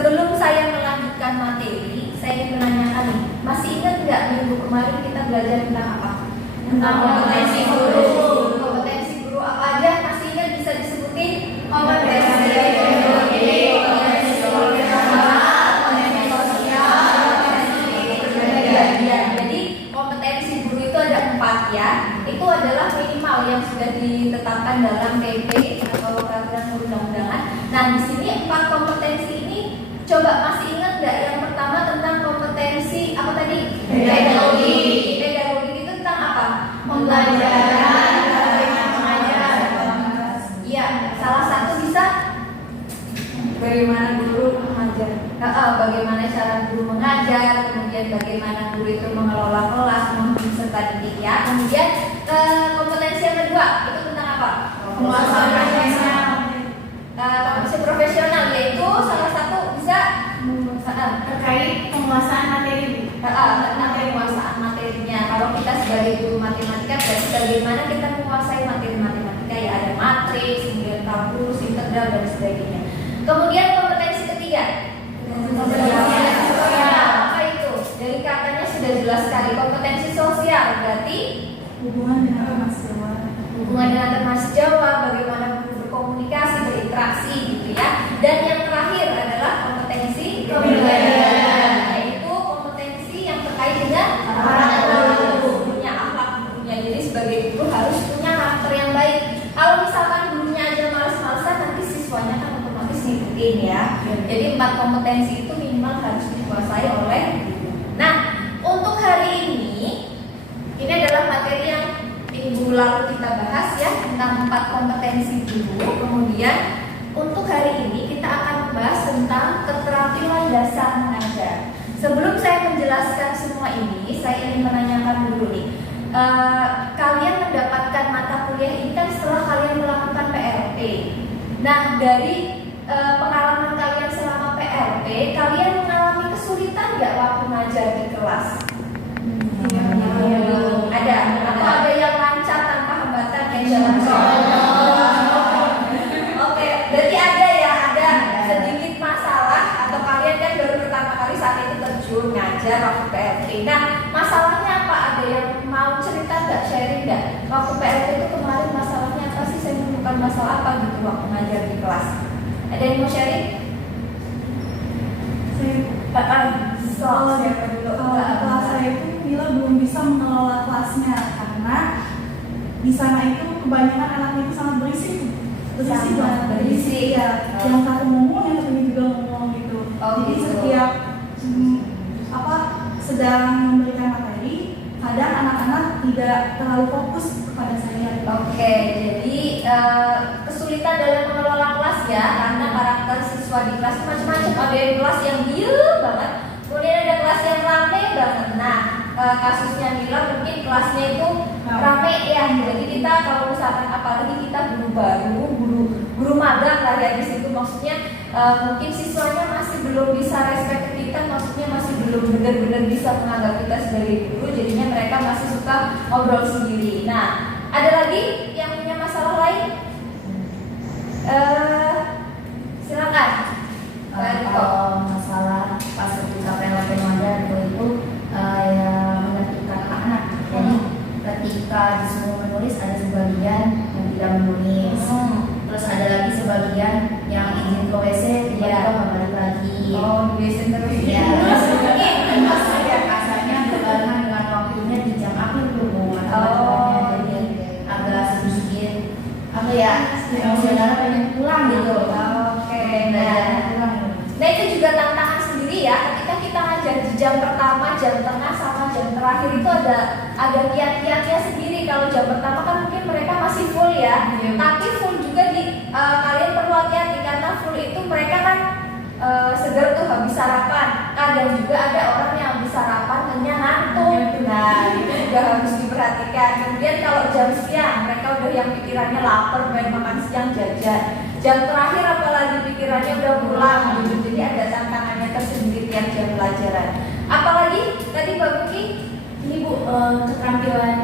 Sebelum saya melanjutkan materi, saya ingin menanyakan nih, masih ingat nggak minggu kemarin kita belajar tentang apa? Tentang kompetensi guru. Kompetensi guru apa aja? Masih ingat bisa disebutin? Kompetensi teknologi, kompetensi profesional, kompetensi sosial, kompetensi kepribadian. Jadi kompetensi guru itu ada 4 ya. Itu adalah minimal yang sudah ditetapkan dalam PP atau peraturan perundang-undangan. Nah, di sini 4 kompetensi ini coba masih ingat nggak? Yang pertama tentang kompetensi apa tadi? Pedagogi. Pedagogi itu tentang apa? Pembelajaran, bagaimana mengajar. Iya, salah satu bisa bagaimana guru mengajar. Bagaimana cara guru mengajar, kemudian bagaimana guru itu mengelola kelas, serta didik ya. Kemudian kompetensi yang kedua itu tentang apa? Penguasaan kompetensi profesional, yaitu salah satu bisa terkait penguasaan materi. tentang penguasaan materinya. Kalau kita sebagai guru matematika, berarti bagaimana kita menguasai materi matematika ya, ada matriks, kemudian kalkulus, integral dan sebagainya. Kemudian kompetensi ketiga, kompetensi sosial. Apa itu? Dari katanya sudah jelas sekali. Kompetensi sosial berarti Hubungan dengan teman sejawat. hubungan dengan teman sejawat, bagaimana berkomunikasi, berinteraksi gitu ya. Dan yang terakhir adalah kompetensi kepribadian, yaitu kompetensi yang terkait dengan guru, punya akhlak gurunya. Jadi sebagai guru harus punya karakter yang baik. Kalau misalkan gurunya aja malas-malasan, nanti siswanya kan otomatis ngikutin ya. Jadi 4 kompetensi itu minimal harus dikuasai oleh guru. Nah, untuk hari ini adalah materi yang minggu lalu kita bahas ya, tentang 4 kompetensi guru. Kemudian untuk hari ini kita akan membahas tentang keterampilan dasar mengajar. Sebelum saya menjelaskan semua ini, saya ingin menanyakan dulu nih, kalian mendapatkan mata kuliah ini kan setelah kalian melakukan PLP. Nah, dari pengalaman kalian selama PLP, kalian mengalami kesulitan nggak waktu ngajar di kelas? Ada atau ada yang lancar tanpa hambatan yang jalan Oke, berarti ada ya, ada sedikit masalah atau kalian kan baru pertama kali saat itu terjun ngajar waktu PLP. Nah, masalahnya apa? Ada yang mau cerita nggak, sharing nggak? Waktu PLP itu kemarin masalahnya apa sih? Saya menemukan masalah apa gitu waktu ngajar di kelas? Ada yang mau sharing? Siapa dulu? Kelas saya itu Mila belum bisa mengelola kelasnya karena di sana itu kebanyakan anaknya itu sangat berisik banget, berisik ya. Yang satu ngomong, yang satunya juga ngomong gitu. Jadi gitu. setiap sedang memberikan materi, kadang anak-anak tidak terlalu fokus kepada saya. Oke, jadi kesulitan dalam mengelola kelas ya, karena karakter siswa di kelas macam-macam. Ada yang kelas yang diem banget, kemudian ada kelas yang rame banget. Nah, kasusnya Mila mungkin kelasnya itu rame ya. Jadi kita kalau misalkan apalagi kita guru baru, guru magang lah ya di situ, maksudnya mungkin siswanya masih belum bisa respect ke kita, maksudnya masih belum benar-benar bisa menganggap kita sebagai guru, jadinya mereka masih suka ngobrol sendiri. Nah, ada lagi yang punya masalah lain? Silakan. Kalau masalah pas ketika PLP mengajar itu ya menentukan anak-anak. Jadi ketika disuruh menulis ada sebagian yang tidak menulis. Terus ada lagi sebagian yang izin ke WC tiba-tiba nggak balik lagi. Oh, biasa terus Ya, terus mungkin saya kasarnya berbarengan dengan waktunya di jam akhir tuh jadi agak sedikit apa ya, emosionalnya pengen pulang gitu. Oke, nah itu juga tantangan sendiri ya. Ketika kita ngajar di jam pertama, jam tengah, sama jam terakhir itu ada kiat-kiatnya sendiri. Kalau jam pertama kan mungkin mereka masih full ya, tapi full juga kalian perlu hati-hati karena full itu mereka kan seger tuh habis sarapan. Kadang juga ada orang yang habis sarapan kenyang ngantuk. Nah, itu juga harus diperhatikan. Kemudian kalau jam siang mereka udah yang pikirannya lapar, pengen makan siang, jajan. Jam terakhir apalagi pikirannya udah pulang gitu. Jadi ada tantangannya tersendiri tiap jam pelajaran. Apalagi tadi Mbak Buki, Ini Bu, keterampilan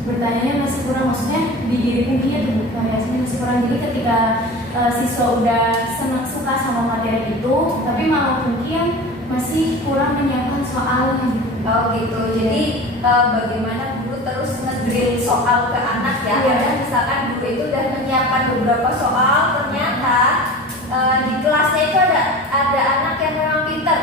bertanyanya masih kurang, maksudnya di diri mungkin ya variasinya masih kurang. Jadi ketika siswa udah senang suka sama materi itu, tapi malah mungkin masih kurang menyiapkan soalnya gitu. Oh gitu. Jadi bagaimana guru terus nge-drill soal ke anak ya? Karena misalkan guru itu udah menyiapkan beberapa soal, ternyata di kelasnya itu ada anak yang memang pintar,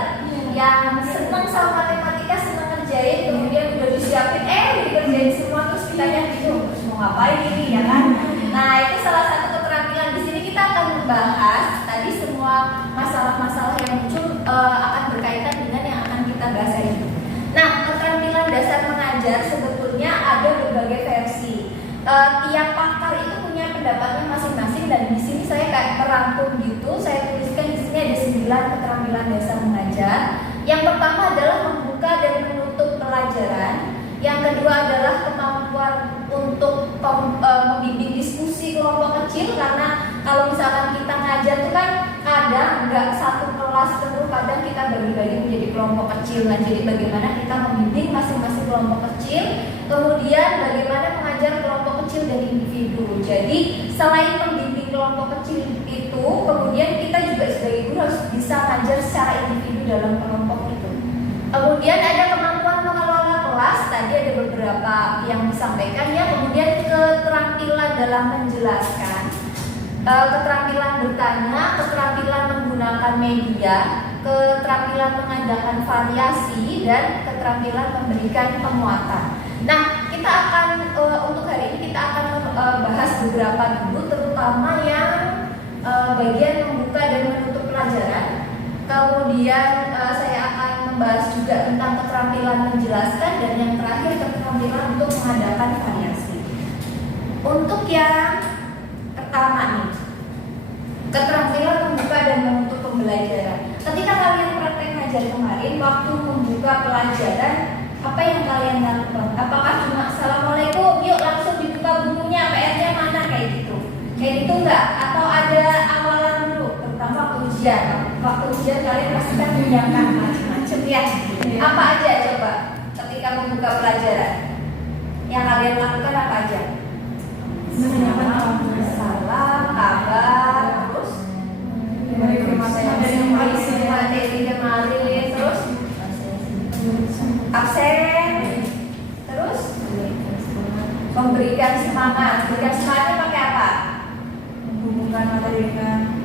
yang senang sama matematika, senang ngerjain, kemudian udah disiapin, dikerjain semua, terus ditanya gitu, terus mau ngapain ini ya kan? Nah itu salah satu keterampilan. Di sini kita akan membahas tadi semua masalah-masalah yang muncul akan berkaitan dengan yang akan kita bahas hari ini. Nah, keterampilan dasar mengajar sebetulnya ada berbagai versi. Tiap pakar itu punya pendapatnya masing-masing, dan di sini saya kayak merangkum gitu. Saya tuliskan di sini ada 9 keterampilan dasar mengajar. Yang pertama adalah membuka dan menutup pelajaran. Yang kedua adalah kemampuan untuk membimbing diskusi kelompok kecil, karena kalau misalkan kita ngajar itu kan kadang nggak satu kelas penuh, kadang kita bagi-bagi menjadi kelompok kecil. Nah, jadi bagaimana kita membimbing masing-masing kelompok kecil, kemudian bagaimana mengajar kelompok kecil dan individu. Jadi selain membimbing kelompok kecil itu, kemudian kita juga sebagai guru harus bisa mengajar secara individu dalam kelompok itu. Kemudian ada kemampuan mengelola kelas, tadi ada beberapa yang disampaikan ya. Kemudian keterampilan dalam menjelaskan, keterampilan bertanya, keterampilan menggunakan media, keterampilan mengadakan variasi, dan keterampilan memberikan penguatan. Nah, kita akan untuk hari ini kita akan bahas beberapa dulu, terutama yang bagian membuka dan menutup pelajaran. Kemudian saya akan membahas juga tentang keterampilan menjelaskan, dan yang terakhir keterampilan untuk mengadakan variasi. Untuk yang pertama nih, keterampilan membuka dan menutup pembelajaran. Ketika kalian praktek ngajar kemarin, waktu membuka pelajaran, apa yang kalian lakukan? Apakah cuma assalamualaikum, yuk langsung dibuka bukunya, PR-nya mana, kayak gitu? Kayak gitu enggak? Atau ada awalan dulu, terutama waktu ujian. Waktu ujian kalian pasti kan menyiapkan macam-macam ya. Apa aja coba ketika membuka pelajaran? Yang kalian lakukan apa aja? Salam, kabar, terus materi kemarin, terus absen, terus memberikan semangat. Memberikan semangatnya pakai apa? Menghubungkan materi dengan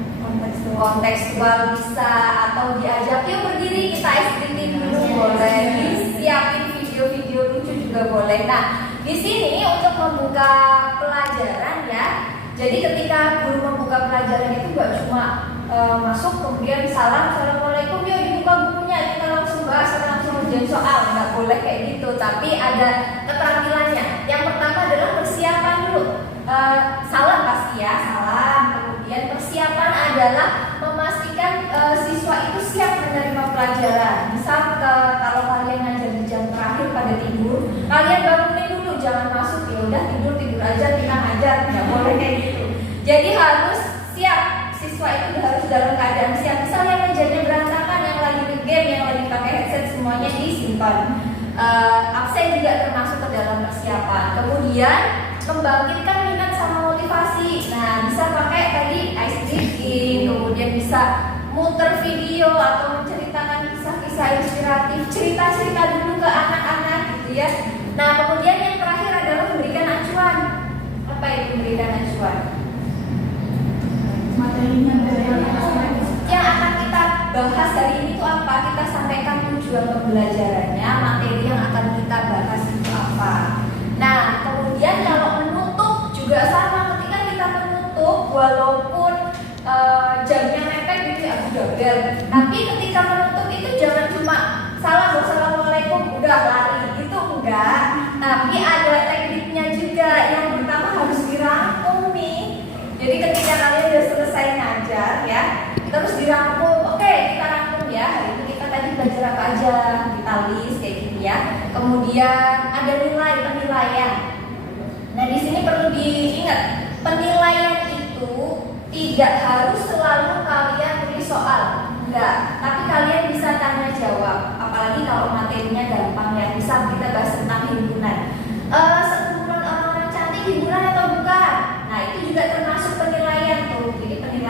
kontekstual bisa, atau diajak yuk berdiri kita ice-cream dulu boleh, disiapin video-video lucu juga boleh. Nah, di sini untuk membuka pelajaran ya. Jadi ketika guru membuka pelajaran itu gak cuma masuk kemudian assalamualaikum, yuk dibuka bukunya, kita langsung bahas, kita langsung ngerjain soal, nggak boleh kayak gitu. Tapi ada keterampilannya. Yang pertama adalah persiapan dulu. Salam pasti ya, salam. Kemudian persiapan adalah memastikan siswa itu siap menerima pelajaran. Misal kalau kalian ngajar di jam terakhir pada tidur, kalian bangunin dulu, jangan masuk ya udah tidur aja kita ngajar, nggak boleh kayak gitu. Jadi harus siap, siswa itu harus dalam keadaan siap. Misal yang ngajarnya berantakan, yang lagi nge-game, yang lagi pakai headset, semuanya disimpan. Absen juga termasuk ke dalam persiapan. Kemudian membangkitkan minat sama motivasi. Nah, bisa pakai tadi ice breaking, kemudian bisa muter video atau menceritakan kisah-kisah inspiratif, cerita-cerita dulu ke anak-anak gitu ya. Nah, kemudian yang terakhir adalah memberikan acuan. Apa itu memberikan acuan? materinya Yang akan kita bahas hari ini itu apa? Kita sampaikan tujuan pembelajarannya, materi yang akan kita bahas itu apa. Nah, kemudian kalau menutup juga sama. Ketika kita menutup, walaupun jamnya mepet gitu ya, sudah bel. Tapi ketika menutup itu jangan cuma salam, wassalamualaikum, udah lari gitu, enggak. Tapi ada tekniknya juga. Yang pertama harus dirangkum nih. Jadi ketika kalian udah selesai ngajar ya, terus dirangkum. Oke, kita rangkum ya. Hari ini kita tadi belajar apa aja, kita list kayak gitu ya. Kemudian ada penilaian. Nah, di sini perlu diingat, penilaian itu tidak harus selalu kalian tulis soal, enggak. Tapi kalian bisa tanya jawab. Apalagi kalau materinya gampang ya. Bisa kita bahas tentang himpunan. Sekumpulan orang-orang cantik himpunan atau bukan? Nah, itu juga termasuk penilaian tuh. Jadi penilaian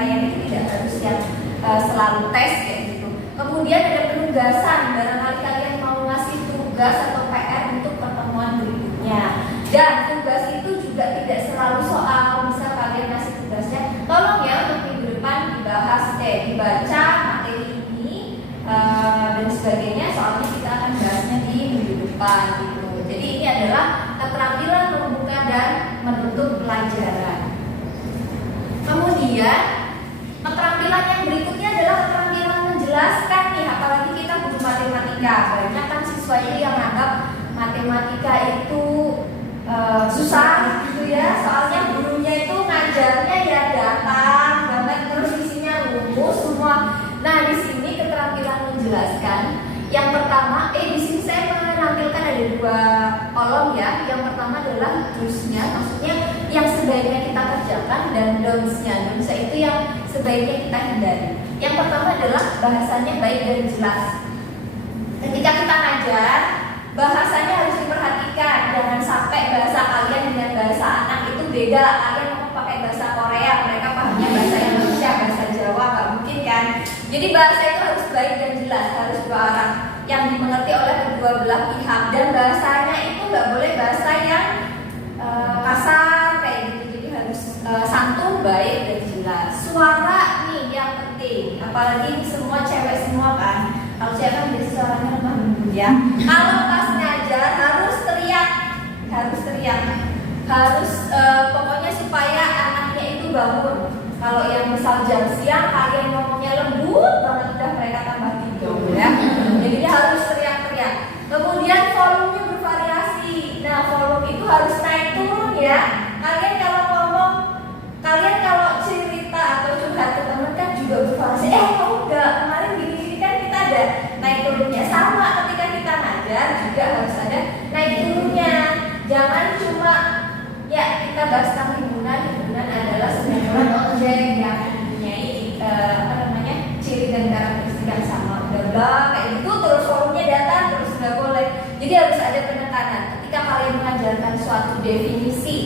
dalam tes kayak gitu. Kemudian ada penugasan, barangkali kalian mau ngasih tugas atau PR untuk pertemuan berikutnya. Dan tugas itu juga tidak selalu soal, bisa kalian ngasih tugasnya, tolong ya untuk minggu depan dibaca materi ini dan sebagainya, soalnya kita akan bahasnya di minggu depan gitu. Jadi ini adalah keterampilan membuka dan menutup pelajaran. Kemudian keterampilan yang berikutnya adalah keterampilan menjelaskan nih, apalagi kita guru matematika. Banyak kan siswanya yang anggap matematika itu susah gitu ya, soalnya gurunya itu ngajarnya ya datang banget, terus isinya rumus semua. Nah di sini keterampilan menjelaskan. Yang pertama, di sini saya menampilkan ada 2 kolom ya. Yang pertama adalah do's-nya, maksudnya yang sebaiknya kita kerjakan, dan don'ts-nya. Don'ts itu yang sebaiknya kita hindari. Yang pertama adalah bahasanya baik dan jelas. Ketika kita ngajar, bahasanya harus diperhatikan. Jangan sampai bahasa kalian dengan bahasa anak itu beda. Kalian mau pakai bahasa Korea, mereka pahamnya bahasa Indonesia, bahasa Jawa, nggak mungkin kan. Jadi bahasa itu harus baik dan jelas, harus berarah yang dimengerti oleh kedua belah pihak. Dan bahasanya itu nggak boleh bahasa yang kasar kayak gitu. Jadi harus santun, baik dan jelas. Suara nih yang penting, apalagi ini semua cewek semua kan. Kalau cewek kan biasa suaranya lemah lembut ya. Kalau pas ngajar harus teriak, pokoknya supaya anaknya itu bangun. Kalau yang misal jam siang kalian ngomongnya lembut banget, udah mereka tambah tidur ya. Jadi harus teriak-teriak. Kemudian volumenya bervariasi. Nah volume itu harus naik turun ya. Kalian kalau cerita atau curhat ke teman kan juga bervariasi. Kamu enggak, kemarin gini kan kita ada naik turunnya. Sama ketika kita ngajar juga harus ada naik turunnya. Jangan cuma ya kita bahas tentang himpunan adalah sebuah objek yang mempunyai ciri dan karakteristik yang sama, bla kayak gitu, terus volumenya datar, terus nggak boleh. Jadi harus ada penekanan. Ketika kalian mengajarkan suatu definisi,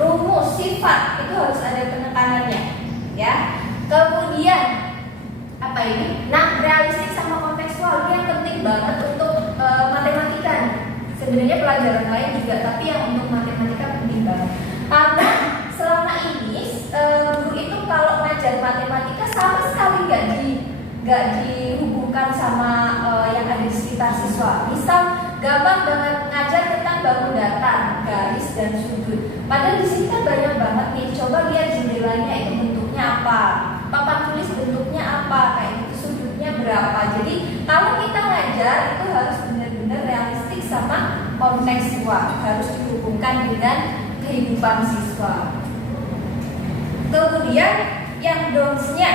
rumus, sifat, itu harus ada penekanannya, ya. Kemudian apa ini? Nah, realistik sama kontekstual ini yang penting banget untuk matematika. Sebenarnya pelajaran lain juga, tapi yang untuk matematika penting banget. Karena selama ini guru itu kalau ngajar matematika sama sekali nggak dihubungkan sama yang ada di sekitar siswa. Misal gampang banget ngajar tentang bangun datar, garis dan sudut. Padahal di sini kan banyak banget nih. Coba lihat jendelanya itu bentuknya apa, papan tulis bentuknya apa, kayak gitu, sudutnya berapa. Jadi kalau kita ngajar itu harus benar-benar realistik sama kontekstual, harus dihubungkan dengan kehidupan siswa. Kemudian yang don'ts-nya,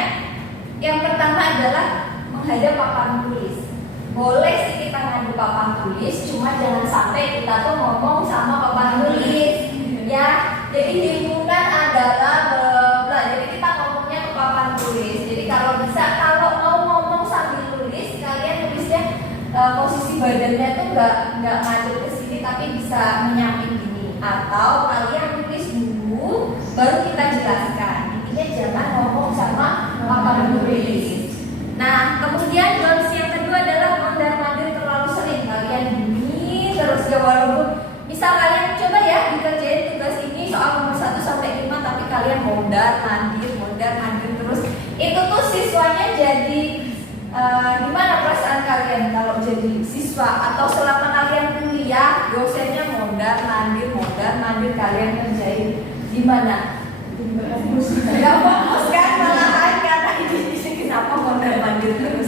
yang pertama adalah menghadap papan tulis. Boleh sih kita ngadu papan tulis, cuma jangan sampai kita tuh ngomong sama papan tulis, ya. Jadi himpunan adalah jadi kita ngomongnya ke papan tulis. Jadi kalau bisa, kalau mau ngomong sambil tulis, kalian tulisnya posisi badannya tuh nggak ngadep ke sini, tapi bisa menyamping gini. Atau kalian tulis dulu, baru kita jelaskan. Intinya jangan ngomong sama papan tulis. Nah, kemudian don'ts yang kedua adalah mondar-mandir terlalu sering. Kalian gini terus ya, walaupun misal kalian coba ya dikerjain tugas ini soal nomor 1 sampai 5, tapi kalian mondar-mandir terus. Itu tuh siswanya jadi gimana perasaan kalian kalau jadi siswa? Atau selama kalian kuliah, dosennya mondar-mandir kalian kerjain gimana? Gak fokus kan, malahan karena ini kenapa mondar-mandir terus.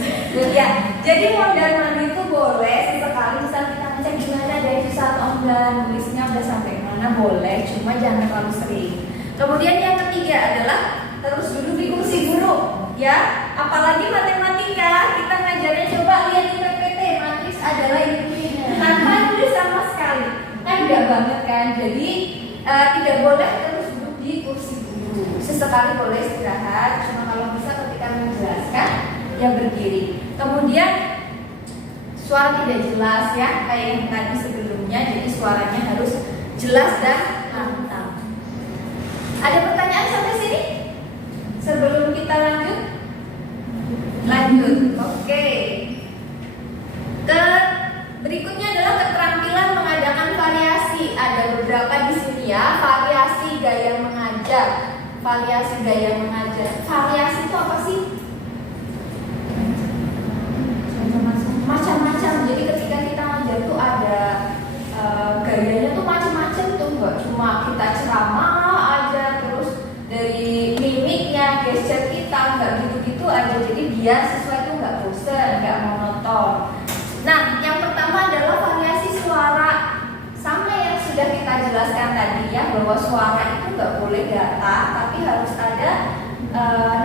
Ya, jadi mondar-mandir itu boleh sesekali, misal kita ngecek gimana dari satu dan nulisnya udah sampai mana, boleh, cuma jangan terlalu sering. Kemudian yang ketiga adalah terus duduk di kursi guru, ya. Apalagi matematika, kita ngajarnya coba lihat di PPT, matriks adalah ini tanpa nulis sama sekali, kan enggak banget kan. Jadi tidak boleh terus duduk di kursi guru. Sesekali boleh istirahat, cuma kalau bisa ketika menjelaskan ya berdiri. Kemudian suara tidak jelas ya, kayak yang tadi sebelumnya. Jadi suaranya harus jelas dan lantang. Ada pertanyaan sampai sini? Sebelum kita lanjut? ngajar. Variasi itu apa sih? Macam-macam. Jadi ketika kita ngajar tuh ada gayanya tuh macam-macam tuh, nggak cuma kita ceramah aja terus dari mimiknya, gesture kita nggak gitu-gitu aja. Jadi biar siswa itu nggak bosan, nggak monoton. Nah, yang pertama adalah variasi suara. Sama yang sudah kita jelaskan tadi ya, bahwa suara itu nggak boleh datar, tapi harus ada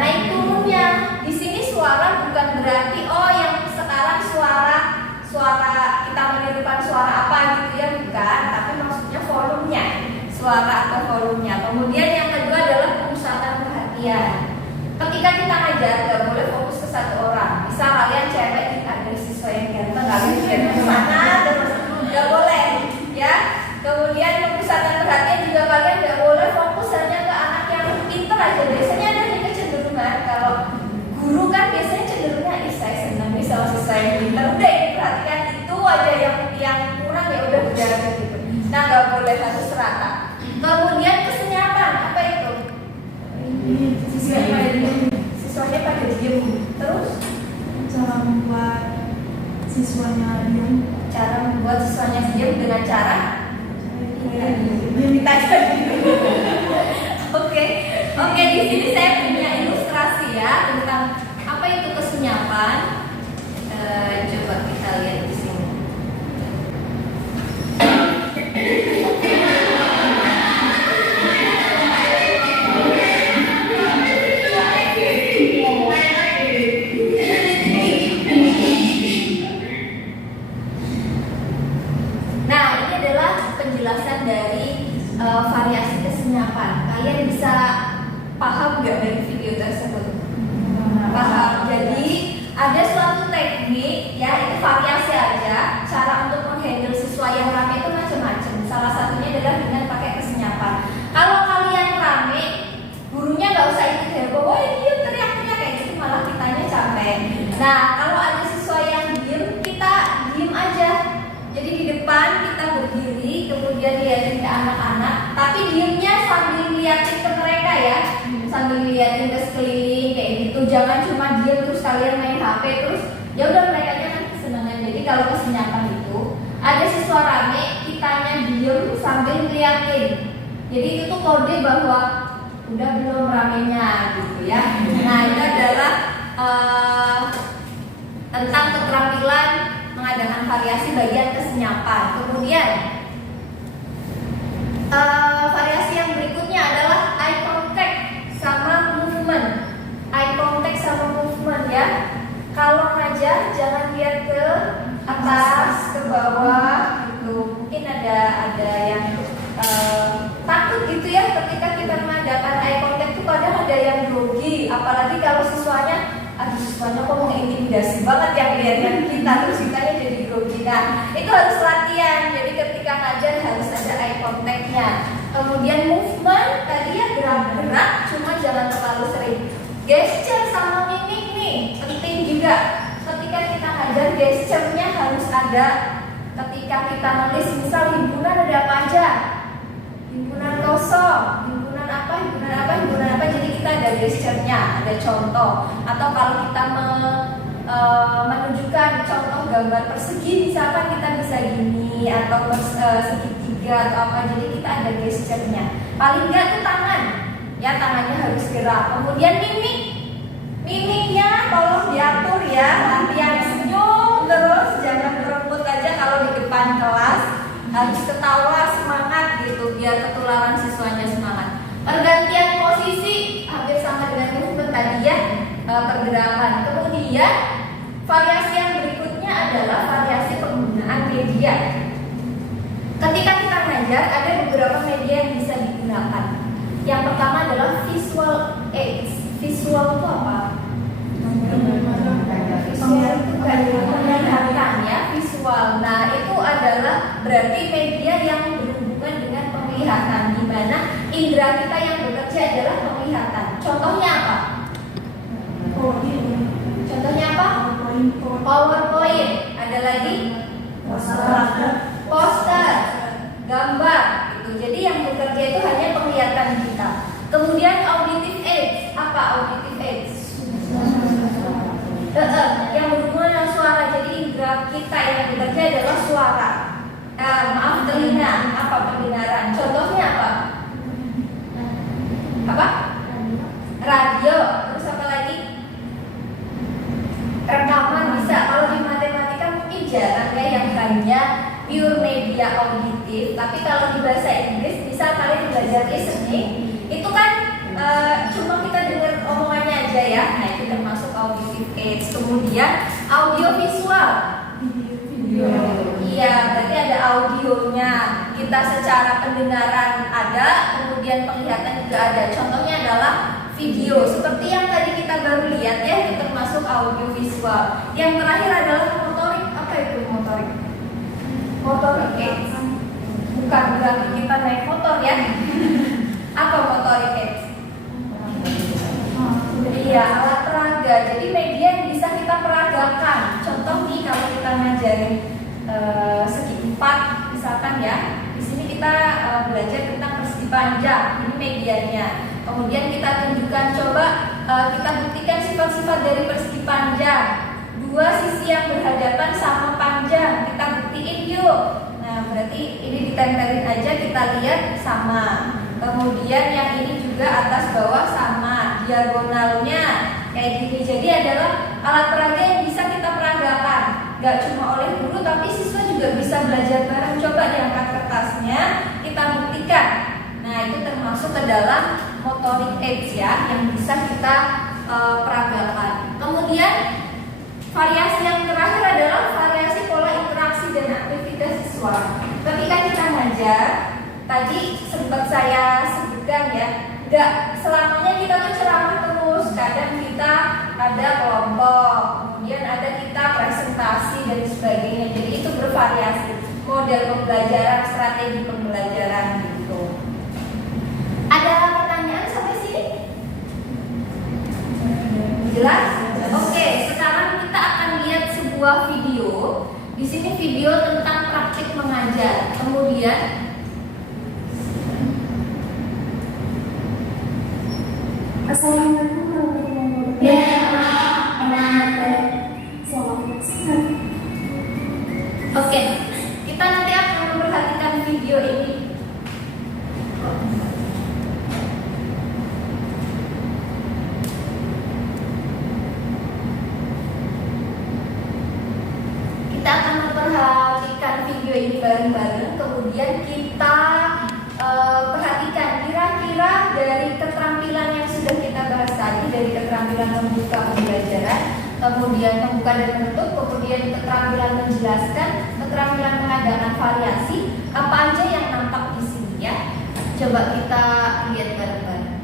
naik turunnya. Di sini suara bukan berarti yang sekarang suara kita menirukan suara apa gitu ya, bukan, tapi maksudnya volumenya, suara atau volumenya. Kemudian yang kedua adalah pemusatan perhatian. Ketika kita ngajar nggak boleh fokus ke satu orang. Misal kalian cewek, ada siswa yang ganteng, kalian lihat ke sana terus, nggak boleh ya. Kemudian pemusatan perhatian juga kalian nggak boleh fokus hanya ke anak yang pintar aja. Biasanya ada nih kecenderungan kalau guru kan biasanya cenderungnya saya senang nih sama siswa yang pintar, udah diperhatikan itu aja, yang kurang ya udah gitu. Nah, nggak boleh, harus rata. Kemudian kesenyapan, apa itu? Siswanya pada diem. Terus Cara membuat siswanya diam. cara membuat siswanya diem dengan cara kita Oke, di sini saya punya ilustrasi ya tentang apa itu kesenyapan. Coba kita lihat di sini. Nah, ini adalah penjelasan dari variasi kesenyapan. Kalian bisa paham nggak dari video tersebut? Paham. Jadi ada suatu teknik ya, itu variasi aja. Cara untuk menghandle siswa yang rame itu macam-macam. Salah satunya adalah dengan pakai kesenyapan. Kalau kalian rame, gurunya nggak usah ikut heboh, wah dia teriak-teriak kayak gitu, malah kitanya capek. Nah, kalau ada siswa yang diem, kita diem aja. Jadi di depan kita berdiri, kemudian liatin ke anak-anak, tapi diemnya sambil liatin ke mereka ya, sambil liatin ke sekeliling kayak gitu. Jangan cuma diem terus kalian main HP terus, ya udah mereka kan kesenangan. Jadi kalau kesenyapan itu ada siswa rame, kitanya diem sambil liatin. Jadi itu tuh kode bahwa udah belum ramenya gitu ya. Nah, itu adalah tentang keterampilan mengadakan variasi bagian kesenyapan. Kemudian variasi yang berikutnya adalah eye contact sama movement. Eye contact sama movement ya. Kalau ngajar jangan lihat ke atas, ke bawah gitu. Mungkin ada yang takut gitu ya ketika kita mengadakan eye contact itu, kadang ada yang grogi, apalagi kalau siswanya kok mengintimidasi banget yang lihatkan kita, terus kitanya jadi grogi. Nah, itu harus latihan. Jadi ketika ngajar harus ada eye contact-nya. Kemudian movement tadi ya, gerak-gerak, cuma jangan terlalu sering. Gesture sama mimik nih penting juga. Ketika kita ngajar, gesture-nya harus ada. Ketika kita nulis, misal himpunan ada apa aja? Himpunan kosong, himpunan apa, jadi kita ada gesture-nya, ada contoh. Atau kalau kita menunjukkan contoh gambar persegi, misalkan kita bisa gini, atau segitiga atau apa, jadi kita ada gesture-nya. Paling enggak tuh tangan, ya tangannya harus gerak. Kemudian mimiknya tolong diatur ya, nanti yang senyum terus, jangan berebut aja kalau di depan kelas, harus ketawa semangat gitu, biar ketularan siswanya semangat. Pergantian posisi hampir sama dengan movement tadi ya, pergerakan. Kemudian variasi yang berikutnya adalah variasi penggunaan media. Ketika kita ngajar, ada beberapa media yang bisa digunakan. Yang pertama adalah visual aids. Visual itu apa? Visual itu kan penglihatan ya, visual. Nah, itu adalah berarti media yang berhubungan dengan penglihatan, di mana indera kita yang bekerja adalah penglihatan. Contohnya apa? Contohnya apa? PowerPoint. Ada lagi? Poster, gambar gitu. Jadi yang bekerja itu hanya penglihatan kita. Kemudian auditive aids. Apa auditive aids? Yang berhubungan dengan suara. Jadi indera kita yang bekerja adalah suara. Maaf, telinga. Apa pendengaran? Contohnya apa? Apa? Radio. Terus apa lagi? Rekaman bisa. Kalau di matematika mungkin jarang ya yang hanya pure media auditif. Tapi kalau di bahasa Inggris bisa kalian belajar listening. Itu kan cuma kita dengar omongannya aja ya. Nah itu termasuk auditive aids. Kemudian audiovisual. Video. Iya, berarti ada audionya. Kita secara pendengaran ada, kemudian penglihatan juga ada. Contohnya adalah video, seperti yang tadi kita baru lihat ya, itu termasuk audiovisual. Yang terakhir adalah motorik. Apa itu motorik? Motorik aids. Bukan berarti kita naik motor ya. Apa motorik aids? Iya, alat peraga. Jadi media yang bisa kita peragakan. Contoh nih kalau kita ngajarin segi 4 misalkan ya. Di sini kita belajar tentang persegi panjang. Ini medianya. Kemudian kita tunjukkan, coba kita buktikan sifat-sifat dari persegi panjang. Dua sisi yang berhadapan sama panjang. Kita buktiin yuk. Nah, berarti ini ditempelin aja, kita lihat sama. Kemudian yang ini juga atas bawah sama, diagonalnya kayak gini. Jadi adalah alat peraga yang bisa kita peragakan. Gak cuma oleh guru, tapi siswa juga bisa belajar bareng. Coba diangkat kertasnya, kita buktikan. Nah itu termasuk ke dalam motorik aids ya, yang bisa kita peragakan. Kemudian variasi yang terakhir adalah variasi pola interaksi dan aktivitas siswa. Ketika kita ngajar, tadi sempat saya sebutkan ya, gak selamanya kita tuh ceramah terus. Kadang kita ada kelompok, kemudian ada kita presentasi dan sebagainya. Jadi itu bervariasi model pembelajaran, strategi pembelajaran gitu. Ada pertanyaan sampai sini? Jelas? Oke, sekarang kita akan lihat sebuah video. Di sini video tentang praktik mengajar. Kemudian Assalamualaikum warahmatullahi wabarakatuh. oke, kita nanti akan memperhatikan video ini. Kita akan memperhatikan video ini bareng-bareng. Kemudian kita perhatikan kira-kira dari keterampilan yang sudah kita bahas tadi, dari keterampilan membuka pembelajaran, kemudian membuka dan menutup, kemudian keterampilan menjelaskan, keterampilan mengadakan variasi, apa aja yang nampak di sini ya. Coba kita lihat bareng-bareng.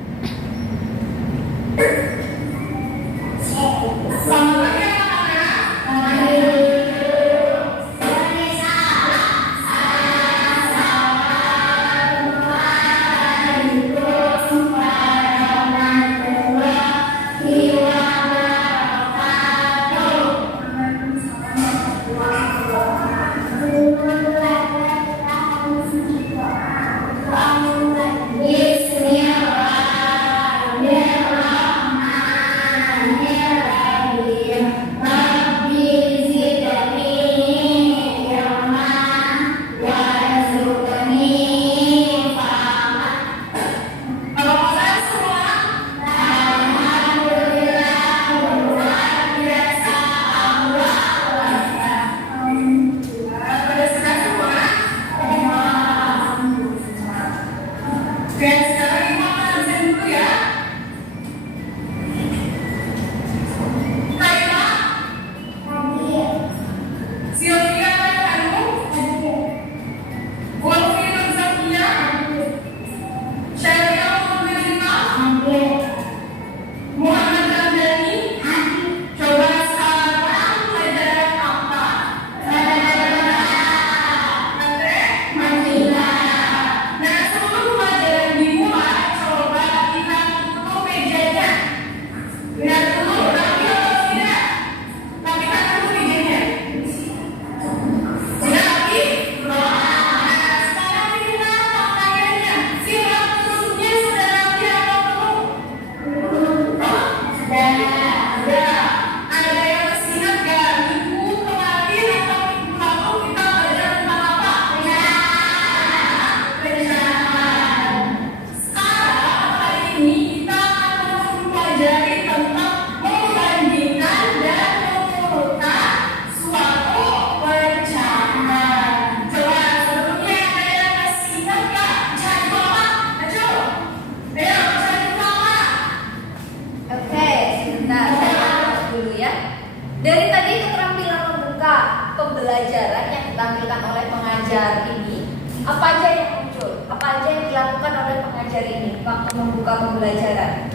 Dari tadi keterampilan membuka pembelajaran yang ditampilkan oleh pengajar ini, apa aja yang muncul? Apa aja yang dilakukan oleh pengajar ini waktu membuka pembelajaran?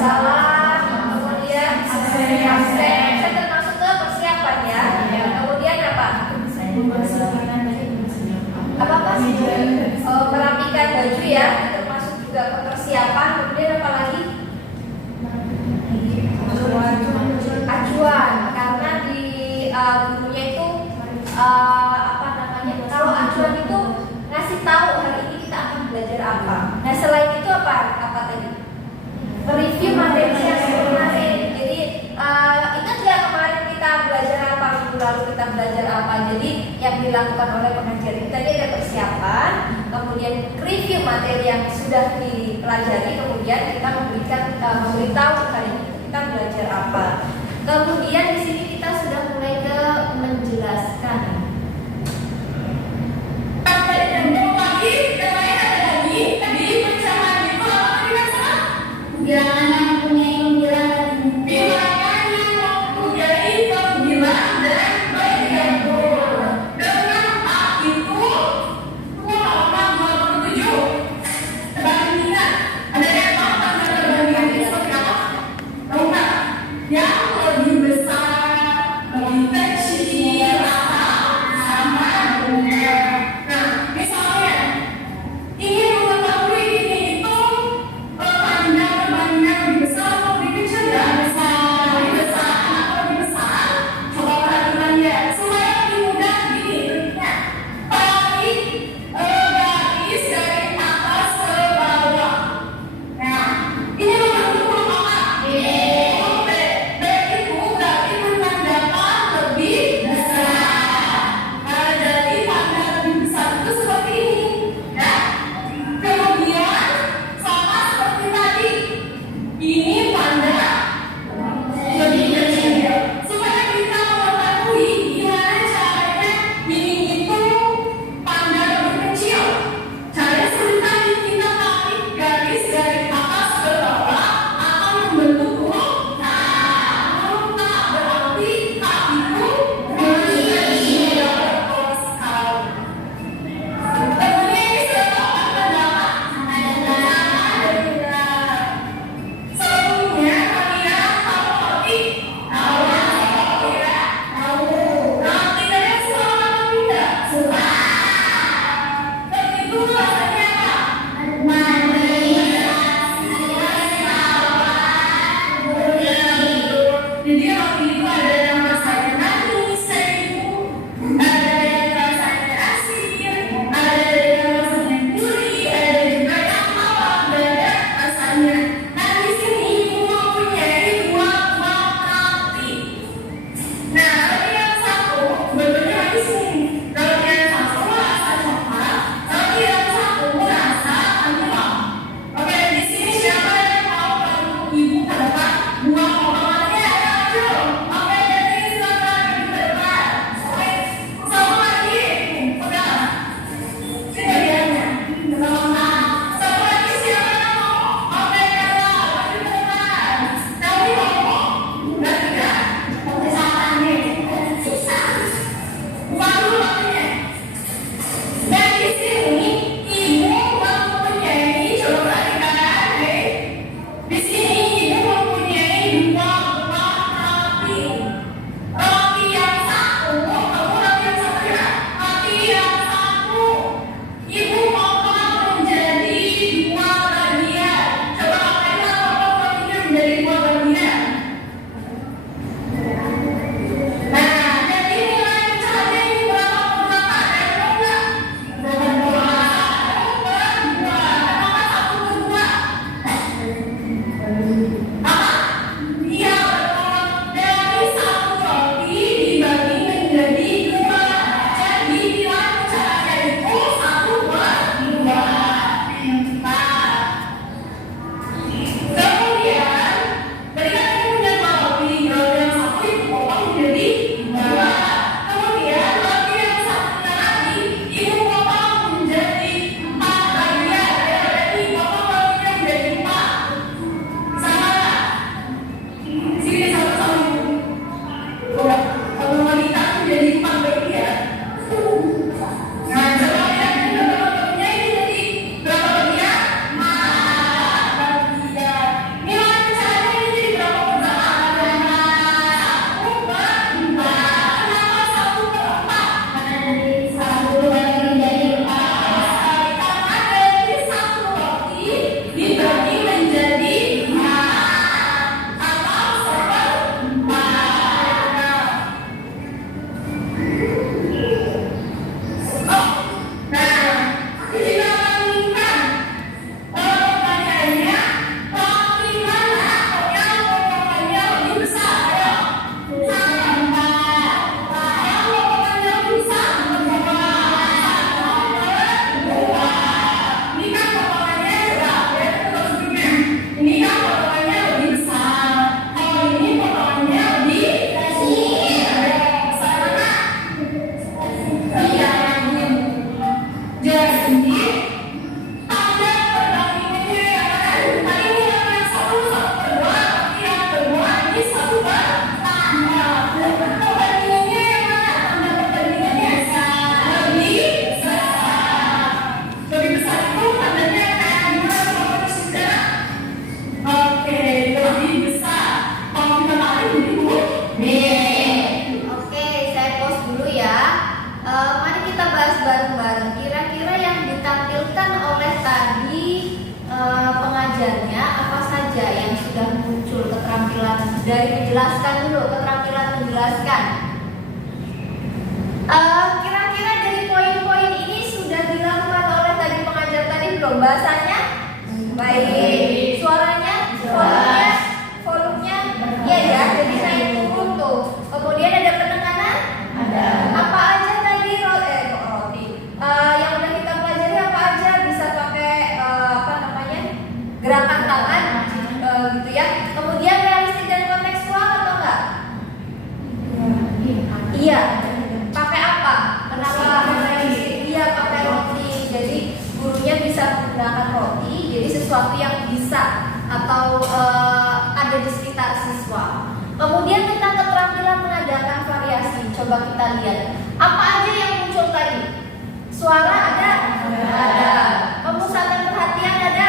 Salah, kemudian absen, termasuk ke persiapan ya. Kemudian apa? Apa merapikan baju ya, termasuk juga persiapan. Kemudian apa lagi? Acuan, karena di gurunya itu apa namanya? Kalau acuan itu ngasih tahu hari ini kita akan belajar apa. Nah selain itu apa tadi? Review materi yang kemarin. Jadi ingat nggak kemarin kita belajar apa, minggu lalu kita belajar apa? Jadi yang dilakukan oleh pengajar ini tadi ada persiapan, kemudian review materi yang sudah dipelajari, kemudian kita memberitahu hari ini kita belajar apa. Kemudian di sini kita sudah mulai ke menjelaskan. Di sini ibu mempunyai dua Dari menjelaskan dulu, keterampilan menjelaskan. Kira-kira dari poin-poin ini sudah dilakukan oleh tadi pengajar tadi belum? Bahasanya? Baik. Suaranya? Volumenya? Iya ya, jadi naik turun tuh. Kemudian ada penekanan? Ada. Apa aja tadi roti? Yang udah kita pelajari apa aja? Bisa pakai gerakan tangan gitu ya. Kemudian realistik dan kontekstual atau enggak? Iya. Pakai apa? Kenapa realistik? Iya, pakai roti. Jadi gurunya bisa menggunakan roti. Jadi sesuatu yang bisa atau ada di sekitar siswa. Kemudian tentang keterampilan mengadakan variasi. Coba kita lihat. Apa aja yang muncul tadi? Suara ada? Ada. Pemusatan perhatian ada?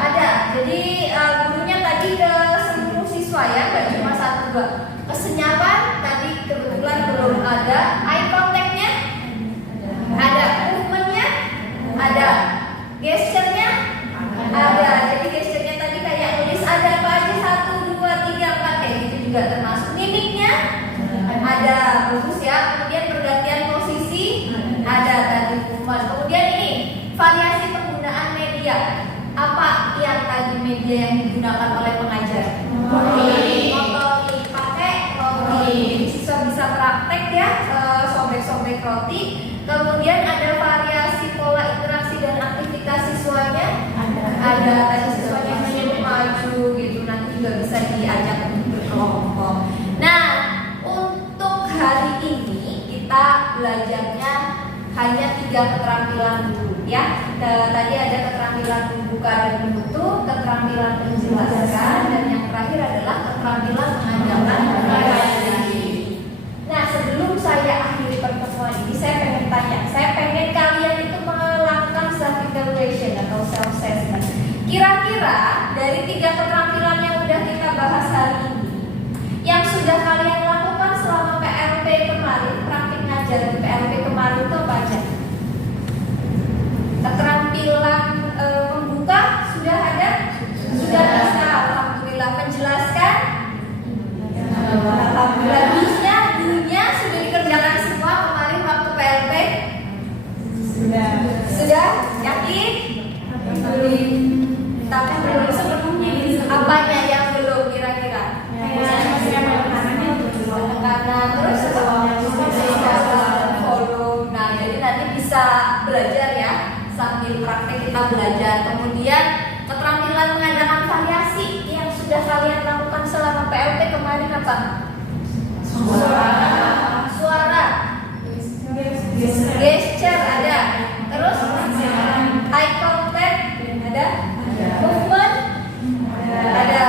Ada. Jadi gurunya tadi ke seluruh siswa ya, nggak cuma 1-2. Kesenyapan tadi kebetulan belum ada. Eye contact-nya ada. Movement-nya ada. Gesture-nya ada. Jadi gesture-nya tadi kayak nulis ada apa aja, 1, 2, 3, 4 kayak gitu juga termasuk. Mimiknya ada, bagus ya. Kemudian pergantian posisi ada tadi movement. Kemudian ini variasi penggunaan media. Apa yang tadi media yang digunakan oleh pengajar? Motorik, pakai roti. Siswa bisa praktek ya, sobek-sobek roti. Kemudian ada variasi pola interaksi dan aktivitas siswanya. Ada tadi siswanya menyeru maju gitu, nanti juga bisa diajak untuk berkelompok. Nah, untuk hari ini kita belajarnya hanya 3 keterampilan dulu ya. Tadi ada keterampilan membuka dan menutup, keterampilan menjelaskan, dan yang terakhir adalah keterampilan mengadakan variasi. Nah, sebelum saya akhiri pertemuan ini, saya pengen tanya, saya pengen kalian itu melakukan self evaluation atau self assessment. Kira-kira dari 3 keterampilan yang udah kita bahas hari ini, yang sudah kalian lakukan selama PLP kemarin, praktik ngajar di PLP kemarin itu apa aja? Keterampilan membuka sudah ada? Sudah bisa, alhamdulillah. Menjelaskan? Alhamdulillah. Dunia sudah dikerjakan semua kemarin waktu PLP? Sudah? Yakin? Tapi belum sepenuhnya. Apanya yang belum kira-kira? Penekanan, terus follow. Nah, jadi nanti bisa belajar ya, sambil praktek kita belajar. Kemudian keterampilan mengadakan variasi yang sudah kalian lakukan selama PLP kemarin apa? Suara. Gesture ada. Terus eye contact ada. Movement ada.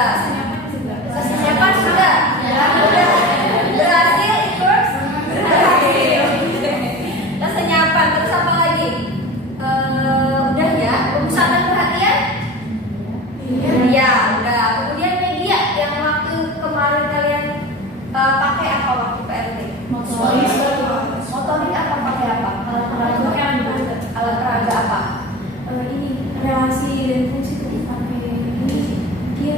Kesenyapan sudah. Berhasil ikut. Kesenyapan. Terus apa lagi? Udah ya. Pemusatan perhatian? Iya, udah. Kemudian media yang waktu kemarin kalian pakai apa waktu PLT? Motorik apa pakai apa? Alat peraga apa? Ini relasi dan fungsi itu dipakai ini dia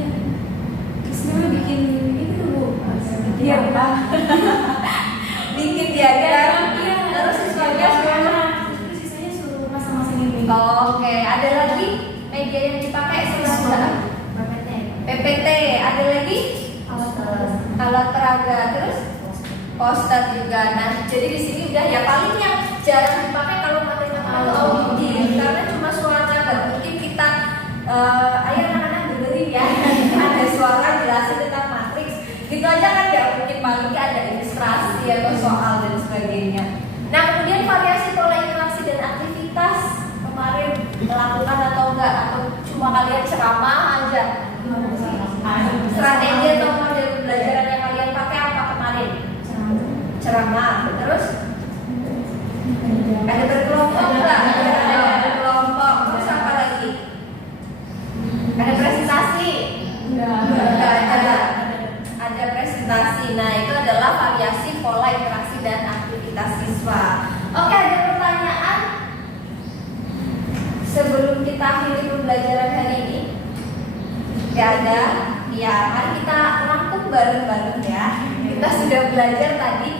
sebenarnya bikin itu dulu dia Bikin diagram. Terus siswanya semua. terus sisanya suruh masing-masing ini. Oke, ada lagi media yang dipakai selain PPT. Ada lagi alat peraga, terus poster juga. Nah, jadi di sini udah ya, paling yang jarang dipakai kalau materinya audio, karena cuma suara. Nggak mungkin kita ayo anak-anak dengerin ya, ada suara jelasin tentang matriks gitu aja kan, nggak mungkin. Paling ada ilustrasi atau soal dan sebagainya. Nah, kemudian variasi pola interaksi dan aktivitas kemarin melakukan atau enggak, atau cuma kalian ceramah aja? Strategi atau model pembelajaran yang kalian pakai apa kemarin? Ceramah. Terus ada berkelompok enggak? Ada berkelompok. Terus apa lagi? Ada presentasi? Ada presentasi. Nah, itu adalah variasi pola interaksi dan aktivitas siswa. Oke, ada pertanyaan sebelum kita akhiri pembelajaran hari ini? Ya ada. Ya, mari kita rangkum bareng-bareng ya. Kita sudah belajar tadi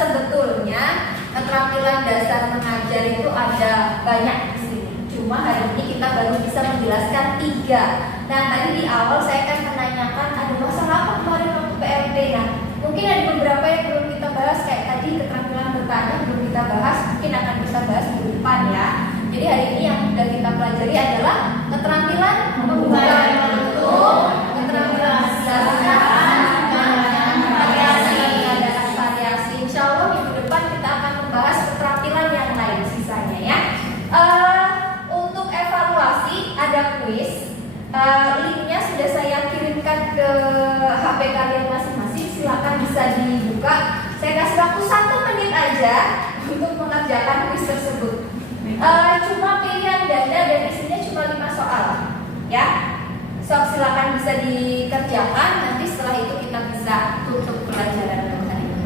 sebetulnya keterampilan dasar mengajar itu ada banyak di sini. Cuma hari ini kita baru bisa menjelaskan 3. Nah tadi di awal saya kan menanyakan ada masalah apa kemarin waktu PLP. Nah mungkin ada beberapa yang belum kita bahas, kayak tadi keterampilan bertanya belum kita bahas, mungkin akan kita bahas minggu depan ya. Jadi hari ini yang sudah kita pelajari adalah keterampilan membuka bentuk, keterampilan variasi. Insya Allah minggu depan kita akan membahas keterampilan yang lain sisanya ya. Untuk evaluasi ada kuis. Linknya sudah saya kirimkan ke HP kalian masing-masing. Silakan bisa dibuka. Saya kasih waktu 1 menit aja untuk mengerjakan kuis tersebut. Cuma pilihan ganda dan isinya cuma 5 soal, ya. Silakan bisa dikerjakan. Nanti setelah itu kita bisa tutup pelajaran untuk hari ini.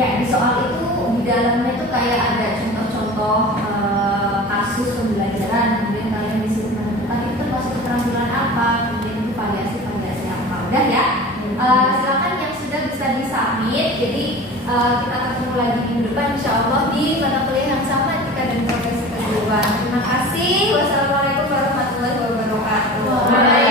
Ya, di soal itu di dalamnya itu kayak ada contoh-contoh kasus pembelajaran, kemudian kalian disuruh menentukan itu termasuk keterampilan apa, kemudian itu variasi apa. Udah ya. Silakan yang sudah bisa disubmit. Jadi kita ketemu lagi minggu depan insya Allah di mata kuliah yang sama etika dan profesi keguruan. Terima kasih. Wassalamualaikum warahmatullahi wabarakatuh.